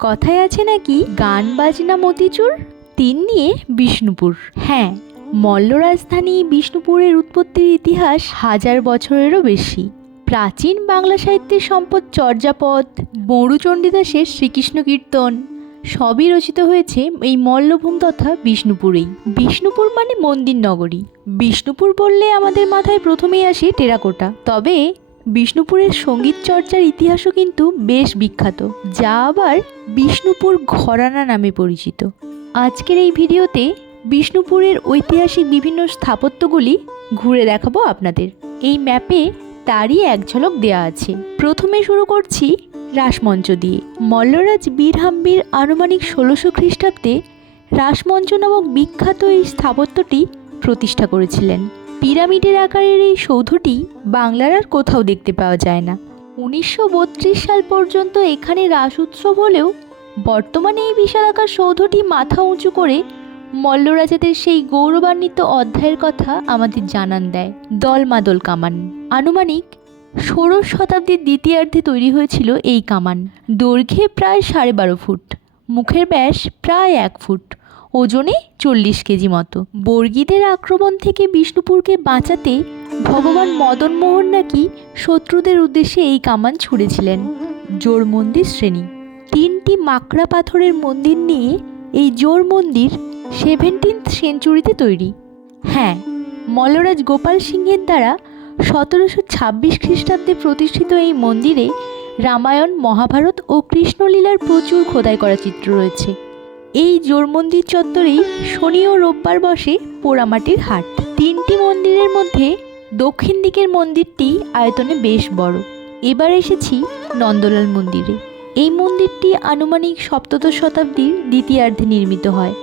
কথায় আছে নাকি গান, বাজনা, মতিচুর? তিন নিয়ে বিষ্ণুপুর। হ্যাঁ মল্ল রাজধানী বিষ্ণুপুরের উৎপত্তির ইতিহাস হাজার বছরেরও বেশি। প্রাচীন বাংলা সাহিত্যের সম্পদ চর্যাপদ, বড়ুচণ্ডীদাসের শ্রীকৃষ্ণ কীর্তন, সবই রচিত হয়েছে এই মল্লভূম তথা বিষ্ণুপুরেই। বিষ্ণুপুর মানে মন্দির নগরী বিষ্ণুপুর বললে আমাদের মাথায় প্রথমেই আসে টেরাকোটা। তবে বিষ্ণুপুরের সংগীত চর্চার ইতিহাসও কিন্তু বেশ বিখ্যাত, যা আবার বিষ্ণুপুর ঘরানা নামে পরিচিত। আজকের এই ভিডিওতে বিষ্ণুপুরের ঐতিহাসিক বিভিন্ন স্থাপত্যগুলি ঘুরে দেখাবো আপনাদের। এই ম্যাপে তারই এক ঝলক দেয়া আছে। প্রথমে শুরু করছি রাসমঞ্চ দিয়ে। মল্লরাজ বীরহাম্বির আনুমানিক ষোলোশো খ্রিস্টাব্দে রাসমঞ্চ নামক বিখ্যাত এই স্থাপত্যটি প্রতিষ্ঠা করেছিলেন। পিরামিডের আকারের এই সৌধটি বাংলার আর কোথাও দেখতে পাওয়া যায় না। উনিশশো বত্রিশ সাল পর্যন্ত এখানে রাস উৎসব হলেও বর্তমানে এই বিশালাকার সৌধটি মাথা উঁচু করে মল্লরাজাদের সেই গৌরবান্বিত অধ্যায়ের কথা আমাদের জানান দেয় দলমাদল কামান। আনুমানিক ষোড়শ শতাব্দীর দ্বিতীয়ার্ধে তৈরি হয়েছিল এই কামান। দৈর্ঘ্যে প্রায় সাড়ে বারো ফুট, মুখের ব্যাস প্রায় এক ফুট। ওজনে চল্লিশ কেজি মতো। বর্গীদের আক্রমণ থেকে বিষ্ণুপুরকে বাঁচাতে ভগবান মদনমোহন নাকি শত্রুদের উদ্দেশ্যে এই কামান ছুঁড়েছিলেন। জোর মন্দির শ্রেণি। তিনটি মাকড়া পাথরের মন্দির নিয়ে এই জোর মন্দির সেভেন্টিন্থ সেঞ্চুরিতে তৈরি। হ্যাঁ মল্লরাজ গোপাল সিংহের দ্বারা সতেরোশো ছাব্বিশ খ্রিস্টাব্দে প্রতিষ্ঠিত এই মন্দিরে রামায়ণ, মহাভারত ও কৃষ্ণলীলার প্রচুর খোদাই করা চিত্র রয়েছে। এই জোর মন্দির চত্বরেই শনি ও রোববার বসে পোড়ামাটির হাট। তিনটি মন্দিরের মধ্যে দক্ষিণ দিকের মন্দিরটি আয়তনে বেশ বড়। এবার এসেছি নন্দলাল মন্দিরে। এই মন্দিরটি আনুমানিক সপ্তদশ শতাব্দীর দ্বিতীয়ার্ধে নির্মিত হয়।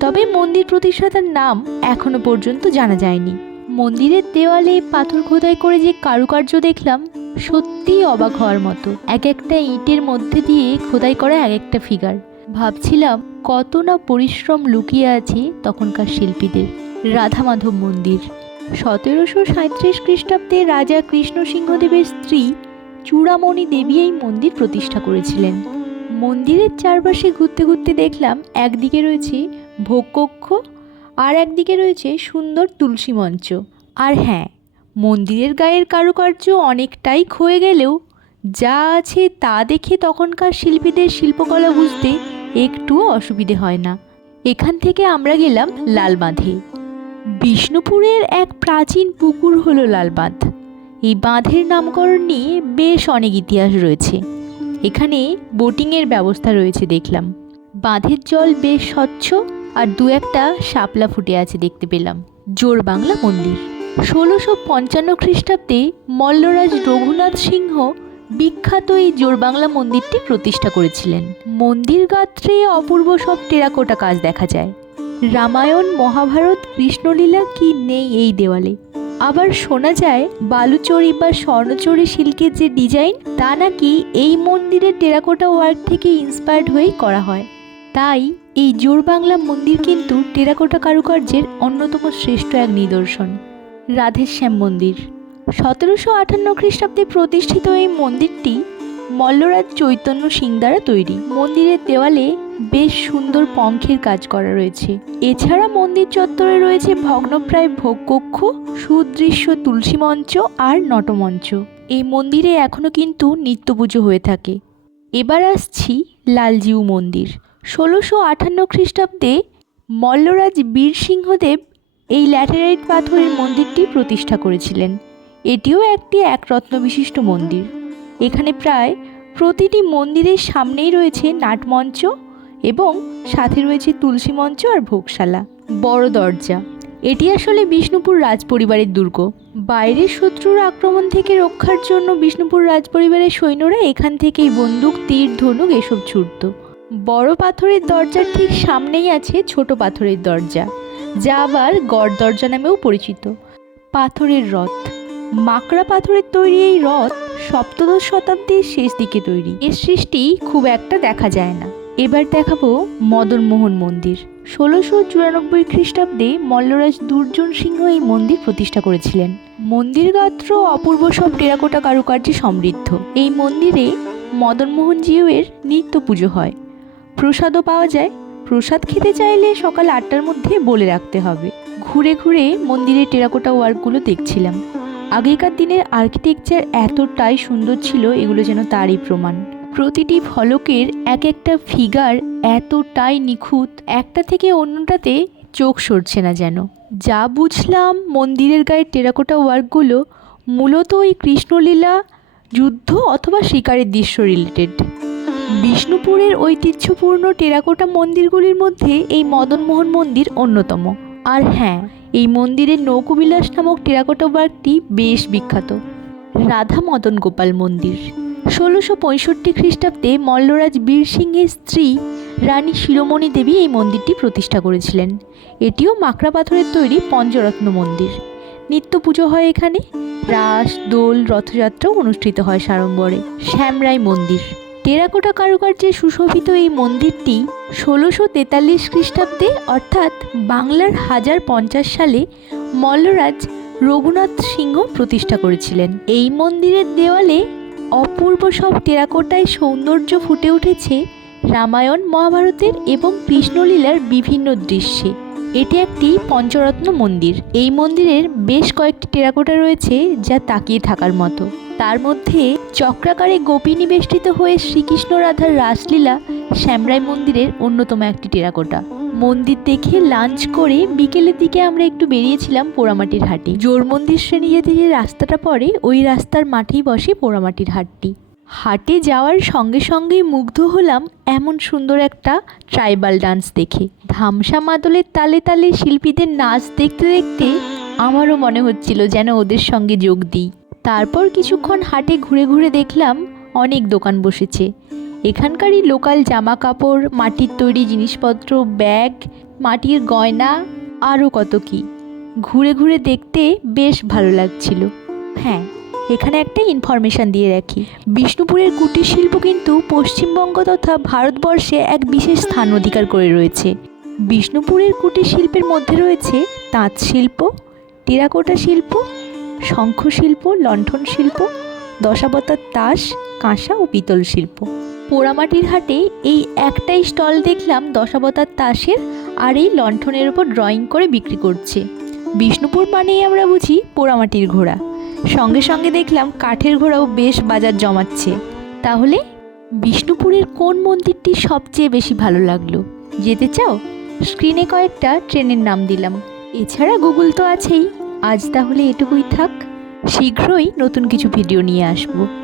তবে মন্দির প্রতিষ্ঠাতার নাম এখনও পর্যন্ত জানা যায়নি। মন্দিরের দেওয়ালে পাথর খোদাই করে যে কারুকার্য দেখলাম, সত্যিই অবাক হওয়ার মতো। এক একটা ইটের মধ্যে দিয়ে খোদাই করা এক একটা ফিগার। ভাবছিলাম কত না পরিশ্রম লুকিয়ে আছে তখনকার শিল্পীদের। রাধা মাধব মন্দির। সতেরোশো সাঁত্রিশ খ্রিস্টাব্দে রাজা কৃষ্ণ সিংহদেবের স্ত্রী চূড়ামণি দেবী এই মন্দির প্রতিষ্ঠা করেছিলেন। মন্দিরের চারপাশে ঘুরতে ঘুরতে দেখলাম একদিকে রয়েছে ভোগকক্ষ আর একদিকে রয়েছে সুন্দর তুলসী মঞ্চ। আর হ্যাঁ মন্দিরের গায়ের কারুকার্য অনেকটাই ক্ষয়ে গেলেও যা আছে তা দেখে তখনকার শিল্পীদের শিল্পকলা বুঝতে একটুও অসুবিধে হয় না। এখান থেকে আমরা গেলাম লালবাঁধে। বিষ্ণুপুরের এক প্রাচীন পুকুর হলো লালবাঁধ। এই বাঁধের নামকরণ নিয়ে বেশ অনেক ইতিহাস রয়েছে। এখানে বোটিংয়ের ব্যবস্থা রয়েছে দেখলাম। বাঁধের জল বেশ স্বচ্ছ আর দু একটা শাপলা ফুটে আছে দেখতে পেলাম। জোর বাংলা মন্দির। ষোলোশো পঞ্চান্ন খ্রিস্টাব্দে মল্লরাজ রঘুনাথ সিংহ বিখ্যাত এই জোরবাংলা মন্দিরটি প্রতিষ্ঠা করেছিলেন। মন্দির গাত্রে অপূর্ব সব টেরাকোটা কাজ দেখা যায়। রামায়ণ, মহাভারত, কৃষ্ণলীলা কি নেই এই দেওয়ালে? আবার শোনা যায়, বালুচরি বা স্বর্ণচরি শিল্পের যে ডিজাইন, তা নাকি এই মন্দিরের টেরাকোটা ওয়ার্ক থেকে ইন্সপায়ার্ড হয়েই করা হয়। তাই এই জোরবাংলা মন্দির কিন্তু টেরাকোটা কারুকার্যের অন্যতম শ্রেষ্ঠ এক নিদর্শন, রাধেশ্যাম মন্দির। সতেরোশো আটান্ন খ্রিস্টাব্দে প্রতিষ্ঠিত এই মন্দিরটি মল্লরাজ চৈতন্য সিং দ্বারা তৈরি। মন্দিরের দেওয়ালে বেশ সুন্দর পঙ্খের কাজ করা রয়েছে। এছাড়া মন্দির চত্বরে রয়েছে ভগ্নপ্রায় ভোগকক্ষ, সুদৃশ্য তুলসী মঞ্চ আর নটমঞ্চ। এই মন্দিরে এখনও কিন্তু নিত্য পুজো হয়ে থাকে। এবার আসছি লালজিউ মন্দির। ষোলোশো আটান্ন খ্রিস্টাব্দে মল্লরাজ বীরসিংহদেব এই ল্যাটেরাইট পাথরের মন্দিরটি প্রতিষ্ঠা করেছিলেন। এটিও একটি একরত্ন বিশিষ্ট মন্দির। এখানে প্রায় প্রতিটি মন্দিরের সামনেই রয়েছে নাটমঞ্চ এবং সাথে রয়েছে তুলসী মঞ্চ আর ভোগশালা। বড় দরজা। এটি আসলে বিষ্ণুপুর রাজপরিবারের দুর্গ। বাইরের শত্রুর আক্রমণ থেকে রক্ষার জন্য বিষ্ণুপুর রাজপরিবারের সৈন্যরা এখান থেকেই বন্দুক, তীর, ধনুক এসব ছুটত বড় পাথরের দরজার ঠিক সামনেই আছে ছোট পাথরের দরজা, যা আবার গড় দরজা নামেও পরিচিত। পাথরের রথ। মাকড়া পাথরের তৈরি এই রথ সপ্তদশ শতাব্দীর শেষ দিকে তৈরি। এর সৃষ্টি খুব একটা দেখা যায় না। এবার দেখাবো মদনমোহন মন্দির। ষোলোশো চুরানব্বই খ্রিস্টাব্দে মল্লরাজ দুর্জন সিংহ এই মন্দির প্রতিষ্ঠা করেছিলেন। মন্দির গাত্র অপূর্ব সব টেরাকোটা কারুকার্যে সমৃদ্ধ। এই মন্দিরে মদনমোহন জিউয়ের নিত্য পুজো হয়। প্রসাদও পাওয়া যায়। প্রসাদ খেতে চাইলে সকাল আটটার মধ্যে বলে রাখতে হবে। ঘুরে ঘুরে মন্দিরের টেরাকোটা ওয়ার্কগুলো দেখছিলাম। আগেকার দিনের আর্কিটেকচার এতটাই সুন্দর ছিল, এগুলো যেন তারই প্রমাণ। প্রতিটি ফলকের এক একটা ফিগার এতটাই নিখুঁত, একটা থেকে অন্যটাতে চোখ সরছে না যেন। যা বুঝলাম মন্দিরের গায়ে টেরাকোটা ওয়ার্কগুলো মূলত ওই কৃষ্ণলীলা, যুদ্ধ অথবা শিকারের দৃশ্য রিলেটেড বিষ্ণুপুরের ঐতিহ্যপূর্ণ টেরাকোটা মন্দিরগুলির মধ্যে এই মদনমোহন মন্দির অন্যতম। আর হ্যাঁ এই মন্দিরের নৌকুবিলাস নামক টেরাকোটা ওয়ার্কটি বেশ বিখ্যাত। রাধা মদন গোপাল মন্দির। ষোলোশো পঁয়ষট্টি খ্রিস্টাব্দে মল্লরাজ বীর সিংহের স্ত্রী রানী শিরোমণি দেবী এই মন্দিরটি প্রতিষ্ঠা করেছিলেন। এটিও মাকড়া পাথরের তৈরি পঞ্চরত্ন মন্দির। নিত্য পুজো হয় এখানে। রাস, দোল, রথযাত্রাও অনুষ্ঠিত হয় সাড়ম্বরে। শ্যামরাই মন্দির। টেরাকোটা কারুকার্যে সুশোভিত এই মন্দিরটি ষোলোশো তেতাল্লিশ খ্রিস্টাব্দে, অর্থাৎ বাংলার হাজার পঞ্চাশ সালে, মল্লরাজ রঘুনাথ সিংহ প্রতিষ্ঠা করেছিলেন। এই মন্দিরের দেওয়ালে অপূর্ব সব টেরাকোটায় সৌন্দর্য ফুটে উঠেছে রামায়ণ, মহাভারতের এবং কৃষ্ণলীলার বিভিন্ন দৃশ্যে। এটি একটি পঞ্চরত্ন মন্দির। এই মন্দিরের বেশ কয়েকটি টেরাকোটা রয়েছে যা তাকিয়ে থাকার মতো। তার মধ্যে চক্রাকারে গোপিনী বেষ্টিত হয়ে শ্রীকৃষ্ণ রাধার রাসলীলা শ্যামরাই মন্দিরের অন্যতম একটি টেরাকোটা। মন্দির দেখে লাঞ্চ করে বিকেলের দিকে আমরা একটু বেরিয়েছিলাম পোড়ামাটির হাটে। জোর মন্দির শ্রেণি যেতে যে রাস্তাটা পড়ে, ওই রাস্তার মাঠেই বসে পোড়ামাটির হাটটি। হাটে যাওয়ার সঙ্গে সঙ্গেই মুগ্ধ হলাম এমন সুন্দর একটা ট্রাইবাল ডান্স দেখে। ধামসা মাদলের তালে তালে শিল্পীদের নাচ দেখতে দেখতে আমারও মনে হচ্ছিল যেন ওদের সঙ্গে যোগ দিই। তারপর কিছুক্ষণ হাটে ঘুরে ঘুরে দেখলাম অনেক দোকান বসেছে। এখানকারই লোকাল জামা কাপড় মাটির তৈরি জিনিসপত্র, ব্যাগ, মাটির গয়না, আরও কত কি। ঘুরে ঘুরে দেখতে বেশ ভালো লাগছিল। হ্যাঁ এখানে একটা ইনফরমেশান দিয়ে রাখি। বিষ্ণুপুরের কুটির শিল্প কিন্তু পশ্চিমবঙ্গ তথা ভারতবর্ষে এক বিশেষ স্থান অধিকার করে রয়েছে। বিষ্ণুপুরের কুটির শিল্পের মধ্যে রয়েছে তাঁত শিল্প, টেরাকোটা শিল্প শঙ্খ শিল্প লণ্ঠন শিল্প, দশাবতার তাস, কাঁসা ও পিতল শিল্প। পোড়ামাটির হাটে এই একটাই স্টল দেখলাম দশাবতার তাসের আর এই লণ্ঠনের ওপর ড্রয়িং করে বিক্রি করছে। বিষ্ণুপুর মানেই আমরা বুঝি পোড়ামাটির ঘোড়া। সঙ্গে সঙ্গে দেখলাম কাঠের ঘোড়াও বেশ বাজার জমাচ্ছে। তাহলে বিষ্ণুপুরের কোন মন্দিরটি সবচেয়ে বেশি ভালো লাগল? যেতে চাও? স্ক্রিনে কয়েকটা ট্রেনের নাম দিলাম। এছাড়া গুগল তো আছেই। আজ তাহলে এটুকুই থাক। শীঘ্রই নতুন কিছু ভিডিও নিয়ে আসব।